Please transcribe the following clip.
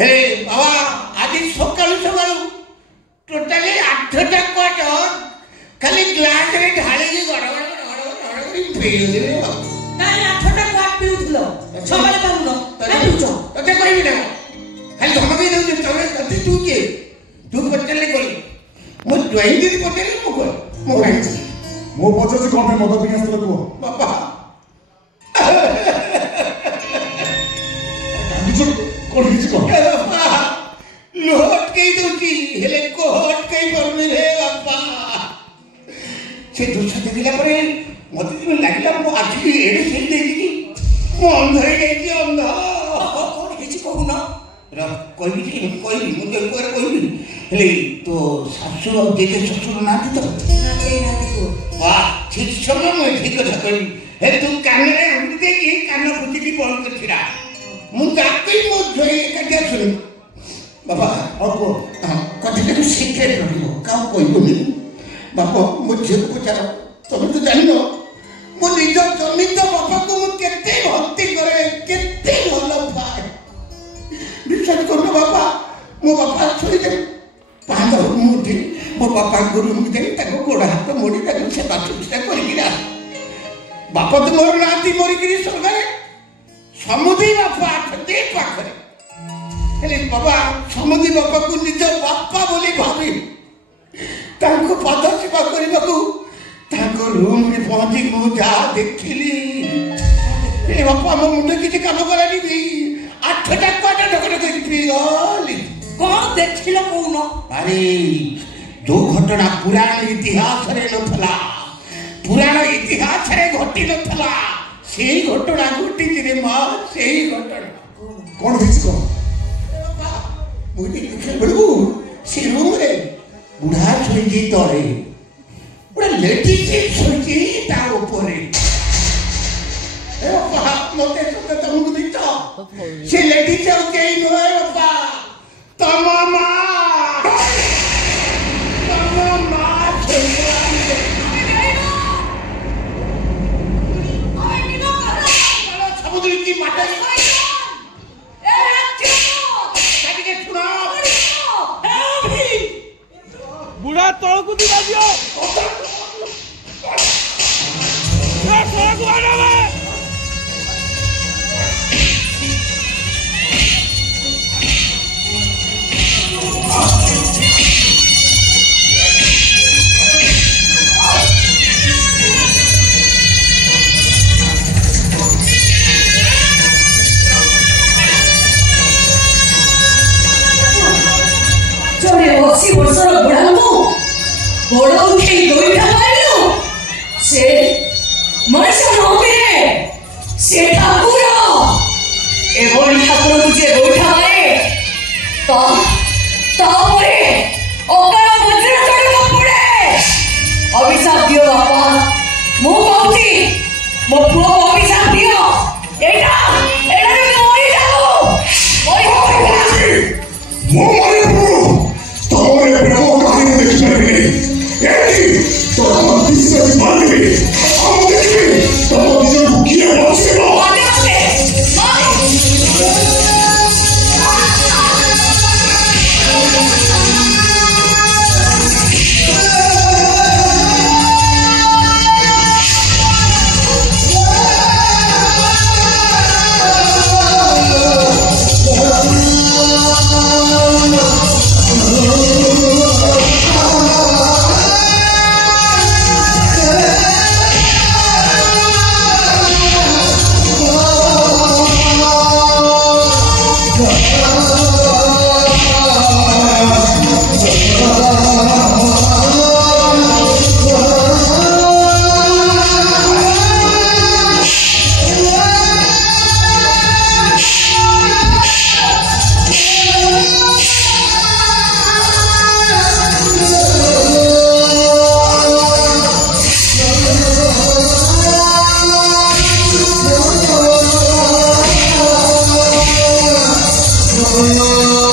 ହେଲେ ବାବା ଆଜି ସକାଳୁ ସକାଳୁ ଟୋଟାଲି 8ଟା କ୍ୱାର୍ଟର ଖାଲି ଗ୍ଲାସରେ ଢାଳିକି ଗଡ଼ଗଡ଼ ପିଉଥିଲେ। କାଇଁ 8ଟା କ୍ୱାର୍ଟ ପିଉଥିଲ? ସକାଳେ ପାଉନ କାଇଁ ପିଉଛ? ତତେ କହିବି ନା ଖାଲି ଧମକେଇ ଦେଉଛି। ତମେ ତତେ ତୁ କିଏ? ତୁ ପଚାରିଲେ କହିଲି ମୁଁ ଡ୍ରଇଂ ଦିଦି ପଚାରିଲି ମୁଁ କହ ମୁଁ କାହିଁକି ମୁଁ ପଚାରୁଛି କ'ଣ ପାଇଁ ମଦ ପିଇ ଆସିଥିଲ କୁହ। ବାପା କ'ଣ କିଛି କହ। ଲୁହ ଅଟକେଇ ଦଉଛି ହେଲେ କୋହ ଅଟକେଇ ପାରୁନି ରେ ବାପା। ସେ ଦୃଶ୍ୟ ଦେଖିଲା ପରେ ମତେ ଯେମିତି ଲାଗିଲା ମୋ ଆଖି ଏଡେ ସେଇ ଦେଇଛି ମୁଁ ଅନ୍ଧ ହେଇଯାଇଛି ଅନ୍ଧ। କ'ଣ କିଛି କହୁନ? କହିବି ମୁଁ ତ କୁଆଡ଼େ କହିବି। ହେଲେ ତୋ ଶାଶୁ ଆଉ ଜେଜେ ଶ୍ୱଶୁର ନାହାନ୍ତି ତ? ଠିକ ସମୟ ମୁଁ ଠିକ କଥା କହିବି। ହେ ତୁ କାନରେ ଆଙ୍ଗୁଠି ଦେଇକି କାନ ଫୁଟିକି ବନ୍ଦ କରି ଛିଡ଼ା। ମୁଁ ତାକୁ ମୋ ଝିଅ ଏକାଠିଆ ଶୁଣିବି। ବାପା ଆଉ କୁହ କଥାଟାକୁ ସିକ୍ରେଟ ରହିବ କାହାକୁ କହିବନି। ବାପା ମୋ ଝିଅକୁ ପଚାର ତମେ ତ ଜାଣିନ ମୋ ନିଜ ଜନିତ ବାପାକୁ ମୁଁ କେତେ ଭକ୍ତି କରେ କେତେ ଭଲ ପାଏ। ବିଶ୍ୱାସ କରୁନ ବାପା ମୋ ବାପା ଶୋଇଦେବେ ପାହାଡ଼ ମୁଁ ଉଠି ମୋ ବାପା ଗୁରୁଙ୍କୁ ଯାଇ ତାଙ୍କ ଗୋଡ଼ ହାତ ମୋଡ଼ି ତାକୁ ସେବା ଶୁଶ୍ରୂଷା କରିକିରି ଆସ। ବାପା ତ ମୋର ନାହାନ୍ତି ମରିକିରି ସ୍ୱର୍ଗରେ ସମୁଦି ବାପା ଅଛନ୍ତି ପାଖରେ। ହେଲେ ବାବା ସମୁଦି ବାପାକୁ ନିଜ ବାପା ବୋଲି ଭାବି ତାଙ୍କ ପାଦ ସେବା କରିବାକୁ ତାଙ୍କ ରୁମରେ ପହଞ୍ଚି ମୁଁ ଯାହା ଦେଖିଲି ହେଲେ ବାପା ମୋ ମୁଣ୍ଡ କିଛି କାମ କଲାନି। 8ଟା କ୍ୱାର୍ଟର ଢକଢକ କରି ପିଇଗଲି। କ'ଣ ଦେଖିଲ କହୁନ? ଆରେ ଯୋଉ ଘଟଣା ପୁରାଣ ଇତିହାସରେ ନଥିଲା ପୁରାଣ ଇତିହାସରେ ଘଟି ନଥିଲା ସେଇ ଘଟଣା ଘଟିଛି ରେ ମା। ସେଇ ଘଟଣା କ'ଣ ହେଇଛି କହ। ମୁଁ ଦେଖିଲା ବେଳକୁ ସେ ରୁମରେ ବୁଢ଼ା ଶୋଇଛି ତଳେ ଗୋଟେ ଲେଡିଜ ଶୋଇଛି ତା ଉପରେ। ମତେ ସତେ ତମକୁ ଦେଇଛ ସେ ଲେଡିଜ ଆଉ କେହି ନୁହେଁ ବାପା ତମ ମା। ତମ ମା ସମୁଦ୍ର କି ମାଟ ବୁଢା ତଳକୁ ଦିବା ଦିଅ ତଳକୁ ଆଣବେ। ବସି ବର୍ଷର ବୁଢ଼ାଙ୍କୁ ଗୋଡ଼ ଉଠେଇ ଗୋଇଠା ମାରିଲୁ। ସେ ମଣିଷ ନୁହେଁ ସେ ଠାକୁର। ଏଭଳି ଠାକୁରକୁ ଯିଏ ଗୋଇଠା ମାରେ ତାପରେ ଅକାଳ ବଜ୍ର ଚଢ଼ିବ ପଡ଼େ। ଅଭିଶାପ ଦିଅ ବାପା ମୁଁ କହୁଛି ମୋ ପୁଅକୁ ଅଭିଶାପ ଦିଅ। ଏଇଟା ମରିଯାଉ ତମର ପ୍ରେମ କାହାଣୀ ଦେଖିପାରିବି ଏଠି ତମ ବିଶ୍ୱାସ ମାନିବି ଆଉ ଦେଖିବି ତମ ନିଜକୁ କିଏ ବସିବ। Oh